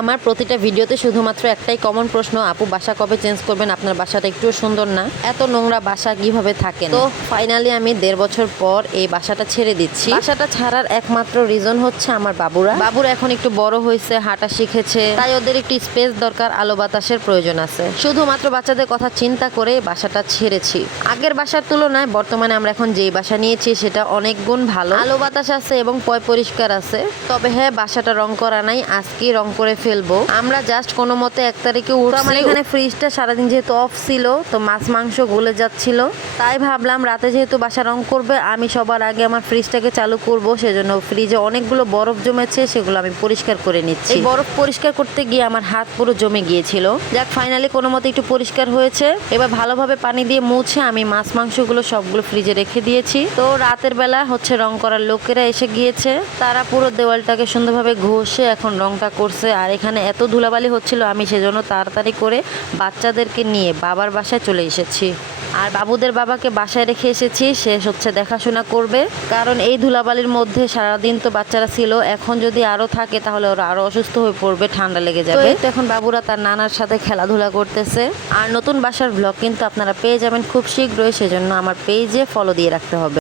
আমার প্রতিটা ভিডিওতে শুধুমাত্র একটাই কমন প্রশ্ন, আপু বাসা কবে চেঞ্জ করবেন? আপনার বাসাটা একটুও সুন্দর না, এত নোংরা বাসা কিভাবে থাকেন? তো ফাইনালি আমি 1.5 বছর পর এই বাসাটা ছেড়ে দিচ্ছি। বাসাটা ছাড়ার একমাত্র রিজন হচ্ছে আমার বাবুর এখন একটু বড় হয়েছে, হাঁটা শিখেছে, তাই ওদের একটু স্পেস দরকার, আলো বাতাসের প্রয়োজন আছে। শুধুমাত্র বাচ্চাদের কথা চিন্তা করে বাসাটা ছেড়েছি। আগের বাসার তুলনায় বর্তমানে আমরা এখন যেই বাসা নিয়েছি সেটা অনেক গুণ ভালো, আলো বাতাস আছে এবং পরিষ্কার আছে। তবে হ্যাঁ, বাসাটা রং করা নাই, আজকেই রং করে ফেলবো। আমরা জাস্ট কোনো মতে 1 তারিখে উঠছি। আমার এখানে ফ্রিজটা সারাদিন যেহেতু অফ ছিল, তো মাছ মাংস গলে যাচ্ছিল, তাই ভাবলাম রাতে যেহেতু বাসা রং করবে, আমি সবার আগে আমার ফ্রিজটাকে চালু করব। সেজন্য ফ্রিজে অনেকগুলো বরফ জমেছে, সেগুলো আমি পরিষ্কার করে নিচ্ছি। এই বরফ পরিষ্কার করতে গিয়ে আমার হাত পুরো জমে গিয়েছিল। যাক, ফাইনালি কোনো মতে একটু পরিষ্কার হয়েছে। এবার ভালোভাবে পানি দিয়ে মুছে আমি মাছ মাংসগুলো সবগুলো ফ্রিজে রেখে দিয়েছি। তো রাতের বেলা হচ্ছে রং করার লোকেরা এসে গিয়েছে, তারা পুরো দেওয়ালটাকে সুন্দরভাবে ঘষে এখন রংটা করছে। আর এখানে এত ধুলাবালি হচ্ছিল, আমি সেজন্য তাড়াতাড়ি করে বাচ্চাদেরকে নিয়ে বাবার বাসায় চলে এসেছি। আর বাবুদের বাবাকে বাসায় রেখে এসেছি, সে হচ্ছে দেখাশোনা করবে। কারণ এই ধুলাবালির মধ্যে সারাদিন তো বাচ্চারা ছিল, এখন যদি আরো থাকে তাহলে ওরা আরো অসুস্থ হয়ে পড়বে, ঠান্ডা লেগে যাবে। তো এখন বাবুরা তার নানার সাথে খেলাধুলা করতেছে। আর নতুন বাসার ব্লগ কিন্তু আপনারা পেয়ে যাবেন খুব শীঘ্রই, সেজন্য আমার পেজে ফলো দিয়ে রাখতে হবে।